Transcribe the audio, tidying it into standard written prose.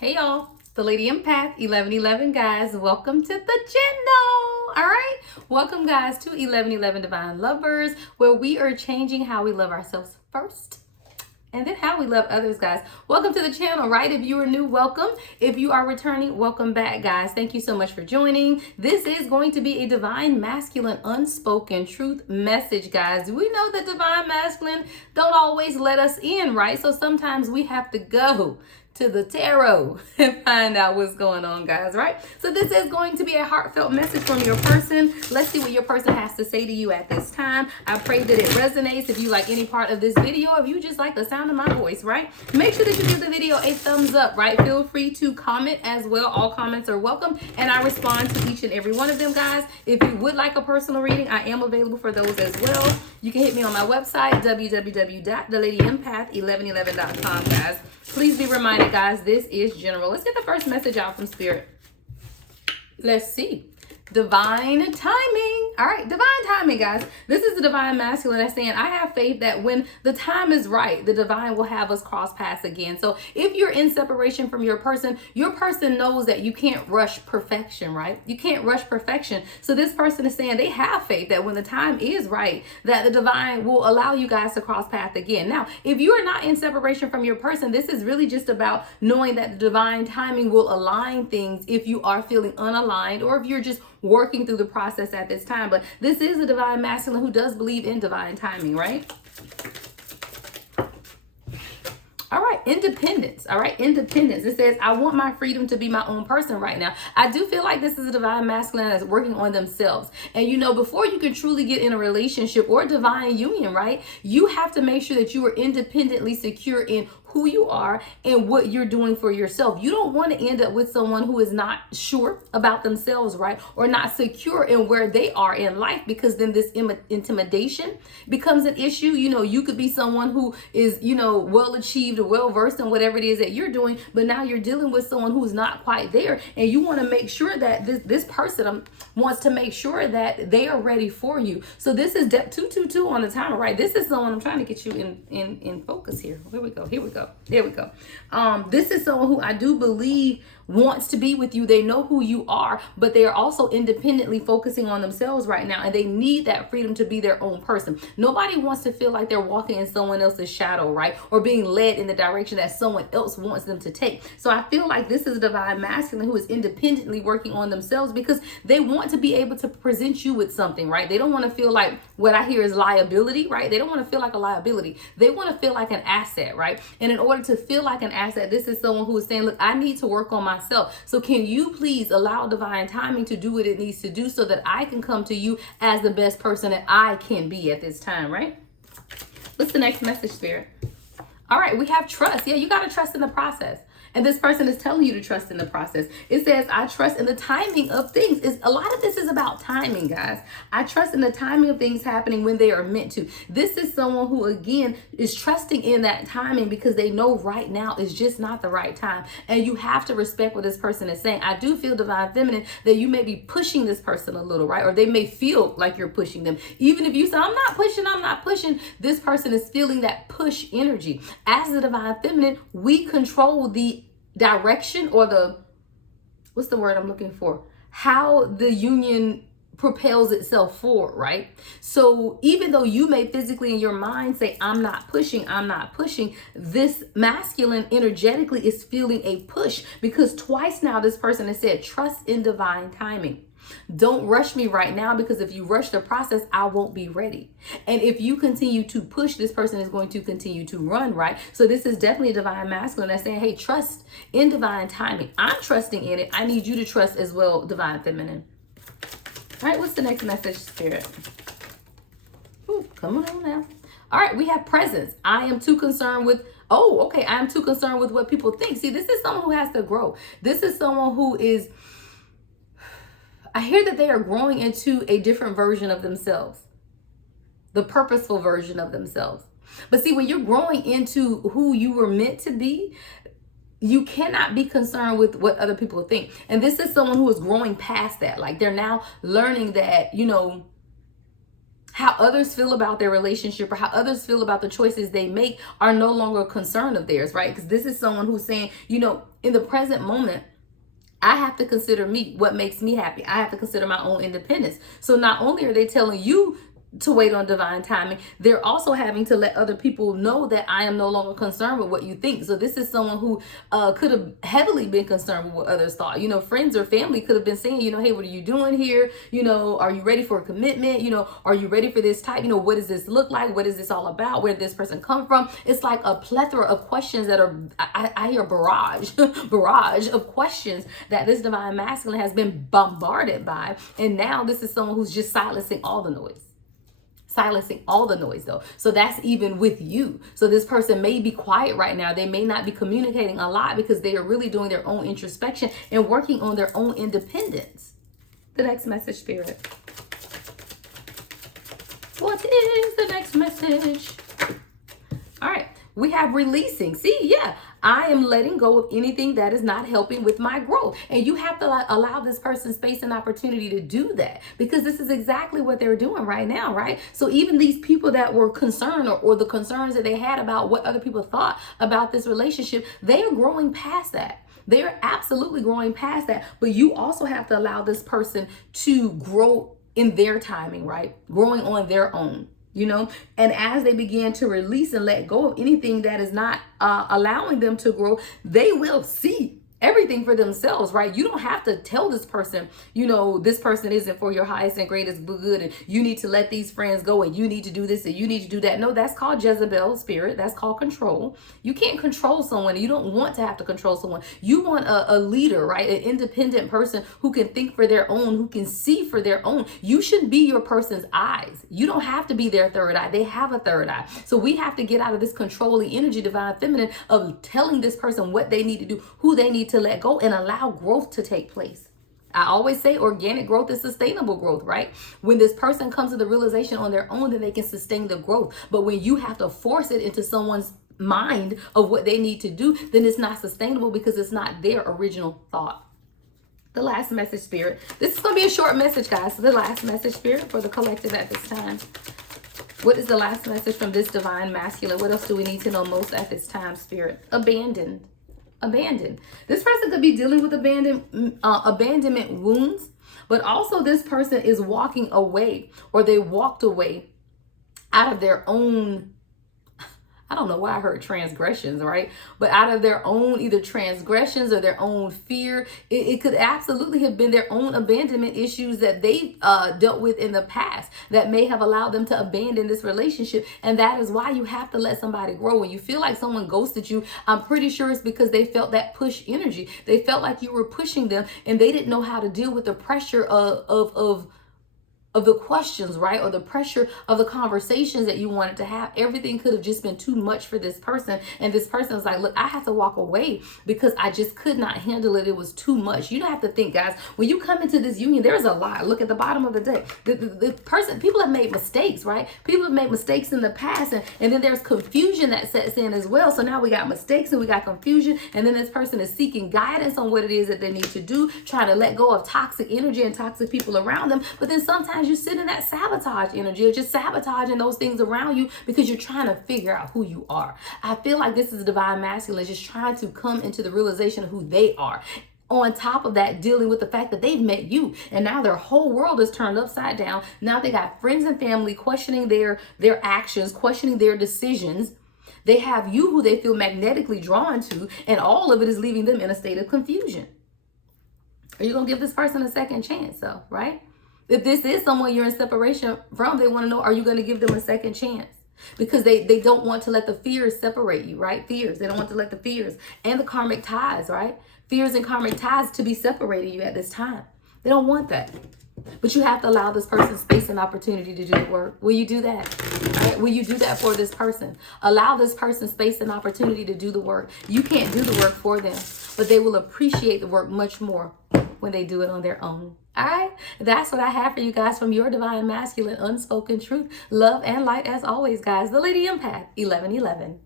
Hey y'all, the Lady Empath 1111 guys. Welcome to the channel. All right, welcome guys to 1111 Divine Lovers, where we are changing how we love ourselves first and then how we love others, guys. Welcome to the channel, right? If you are new, welcome. If you are returning, welcome back, guys. Thank you so much for joining. This is going to be a divine masculine unspoken truth message, guys. We know that divine masculine don't always let us in, right? So sometimes we have to go to the tarot and find out what's going on, guys, right? So this is going to be a heartfelt message from your person. Let's see what your person has to say to you at this time. I pray that it resonates. If you like any part of this video, if you just like the sound of my voice, right? Make sure that you give the video a thumbs up, right? Feel free to comment as well. All comments are welcome, and I respond to each and every one of them, guys. If you would like a personal reading, I am available for those as well. You can hit me on my website, www.theladyempath1111.com, guys. Please be reminded, guys, this is general. Let's get the first message out from Spirit. Let's see. Divine timing. All right, divine timing, guys. This is the divine masculine that's saying, I have faith that when the time is right, the divine will have us cross paths again. So if you're in separation from your person knows that you can't rush perfection, right? You can't rush perfection. So this person is saying they have faith that when the time is right, that the divine will allow you guys to cross paths again. Now, if you are not in separation from your person, this is really just about knowing that the divine timing will align things if you are feeling unaligned or if you're just working through the process at this time. But this is a divine masculine who does believe in divine timing, right? All right, independence. All right, independence. It says, I want my freedom to be my own person right now. I do feel like this is a divine masculine that's working on themselves. And you know, before you can truly get in a relationship or divine union, right, you have to make sure that you are independently secure in who you are and what you're doing for yourself. You don't want to end up with someone who is not sure about themselves, right? Or not secure in where they are in life, because then this intimidation becomes an issue. You know, you could be someone who is, you know, well achieved or well versed in whatever it is that you're doing, but now you're dealing with someone who's not quite there. And you want to make sure that this person wants to make sure that they are ready for you. So this is 222 on the timer, right? This is someone, I'm trying to get you in focus here. Here we go. There we go. This is someone who I do believe wants to be with you. They know who you are, but they are also independently focusing on themselves right now, and they need that freedom to be their own person. Nobody wants to feel like they're walking in someone else's shadow, right? Or being led in the direction that someone else wants them to take. So I feel like this is a divine masculine who is independently working on themselves because they want to be able to present you with something, right? They don't want to feel like what I hear is liability, right? They don't want to feel like a liability. They want to feel like an asset, right? And in order to feel like an asset, this is someone who is saying, look, I need to work on myself. So can you please allow divine timing to do what it needs to do so that I can come to you as the best person that I can be at this time, right? What's the next message, Spirit? All right, we have trust. Yeah, you got to trust in the process. And this person is telling you to trust in the process. It says, I trust in the timing of things. A lot of this is about timing, guys. I trust in the timing of things happening when they are meant to. This is someone who, again, is trusting in that timing because they know right now is just not the right time. And you have to respect what this person is saying. I do feel, divine feminine, that you may be pushing this person a little, right? Or they may feel like you're pushing them. Even if you say, I'm not pushing, this person is feeling that push energy. As the divine feminine, we control the direction or what's the word I'm looking for? How the union propels itself forward, right? So even though you may physically in your mind say, I'm not pushing, this masculine energetically is feeling a push because twice now this person has said, trust in divine timing. Don't rush me right now, because if you rush the process, I won't be ready. And if you continue to push, this person is going to continue to run, right? So this is definitely a divine masculine that's saying, hey, trust in divine timing. I'm trusting in it. I need you to trust as well, divine feminine. All right, what's the next message, Spirit? Ooh, coming on now. All right, we have presence. I am too concerned with I am too concerned with what people think. See, this is someone who has to grow. This is someone who is, I hear that they are growing into a different version of themselves, the purposeful version of themselves. But see, when you're growing into who you were meant to be, you cannot be concerned with what other people think. And this is someone who is growing past that. Like they're now learning that, you know, how others feel about their relationship or how others feel about the choices they make are no longer a concern of theirs, right? Because this is someone who's saying, in the present moment, I have to consider me, what makes me happy. I have to consider my own independence. So not only are they telling you to wait on divine timing, they're also having to let other people know that I am no longer concerned with what you think. So this is someone who could have heavily been concerned with what others thought. Friends or family could have been saying, hey, what are you doing here? Are you ready for a commitment? Are you ready for this type? What does this look like? What is this all about? Where did this person come from? It's like a plethora of questions that are, I hear barrage of questions that this divine masculine has been bombarded by. And now this is someone who's just silencing all the noise. Though. So that's even with you. So this person may be quiet right now. They may not be communicating a lot because they are really doing their own introspection and working on their own independence. The next message, Spirit. What is the next message? All right. We have releasing. See, yeah, I am letting go of anything that is not helping with my growth. And you have to allow this person space and opportunity to do that, because this is exactly what they're doing right now, right? So even these people that were concerned or the concerns that they had about what other people thought about this relationship, they are growing past that. They're absolutely growing past that. But you also have to allow this person to grow in their timing, right? Growing on their own. And as they begin to release and let go of anything that is not allowing them to grow, they will see everything for themselves, right? You don't have to tell this person, this person isn't for your highest and greatest good, and you need to let these friends go, and you need to do this, and you need to do that. No, that's called Jezebel spirit. That's called control. You can't control someone. You don't want to have to control someone. You want a leader, right? An independent person who can think for their own, who can see for their own. You should be your person's eyes. You don't have to be their third eye. They have a third eye. So we have to get out of this controlling energy, divine feminine, of telling this person what they need to do, who they need to let go, and allow growth to take place. I always say organic growth is sustainable growth, right? When this person comes to the realization on their own, then they can sustain the growth. But when you have to force it into someone's mind of what they need to do, then it's not sustainable because it's not their original thought. The last message, Spirit. This is going to be a short message, guys. The last message, Spirit, for the collective at this time. What is the last message from this divine masculine? What else do we need to know most at this time, Spirit? Abandoned. This person could be dealing with abandonment wounds, but also this person is walking away, or they walked away out of their own, I don't know why I heard transgressions, right? But out of their own either transgressions or their own fear. It could absolutely have been their own abandonment issues that they dealt with in the past that may have allowed them to abandon this relationship. And that is why you have to let somebody grow. When you feel like someone ghosted you, I'm pretty sure it's because they felt that push energy. They felt like you were pushing them, and they didn't know how to deal with the pressure of the questions, right? Or the pressure of the conversations that you wanted to have. Everything could have just been too much for this person. And this person was like, look, I had to walk away because I just could not handle it. It was too much. You don't have to think, guys, when you come into this union, there's a lot. Look at the bottom of the deck. The person, people have made mistakes, right? People have made mistakes in the past. And then there's confusion that sets in as well. So now we got mistakes and we got confusion. And then this person is seeking guidance on what it is that they need to do, trying to let go of toxic energy and toxic people around them. But then sometimes you sit in that sabotage energy, or just sabotaging those things around you because you're trying to figure out who you are. I feel like this is a divine masculine just trying to come into the realization of who they are. On top of that, dealing with the fact that they've met you, and now their whole world is turned upside down. Now they got friends and family questioning their actions, questioning their decisions. They have you who they feel magnetically drawn to, and all of it is leaving them in a state of confusion. Are you going to give this person a second chance, though, right? If this is someone you're in separation from, they want to know, are you going to give them a second chance? Because they don't want to let the fears separate you, right? Fears. They don't want to let the fears and the karmic ties, right? Fears and karmic ties to be separating you at this time. They don't want that. But you have to allow this person space and opportunity to do the work. Will you do that? All right? Will you do that for this person? Allow this person space and opportunity to do the work. You can't do the work for them, but they will appreciate the work much more when they do it on their own. All right, that's what I have for you guys from your divine masculine unspoken truth, love and light as always, guys. The Lady Empath 1111.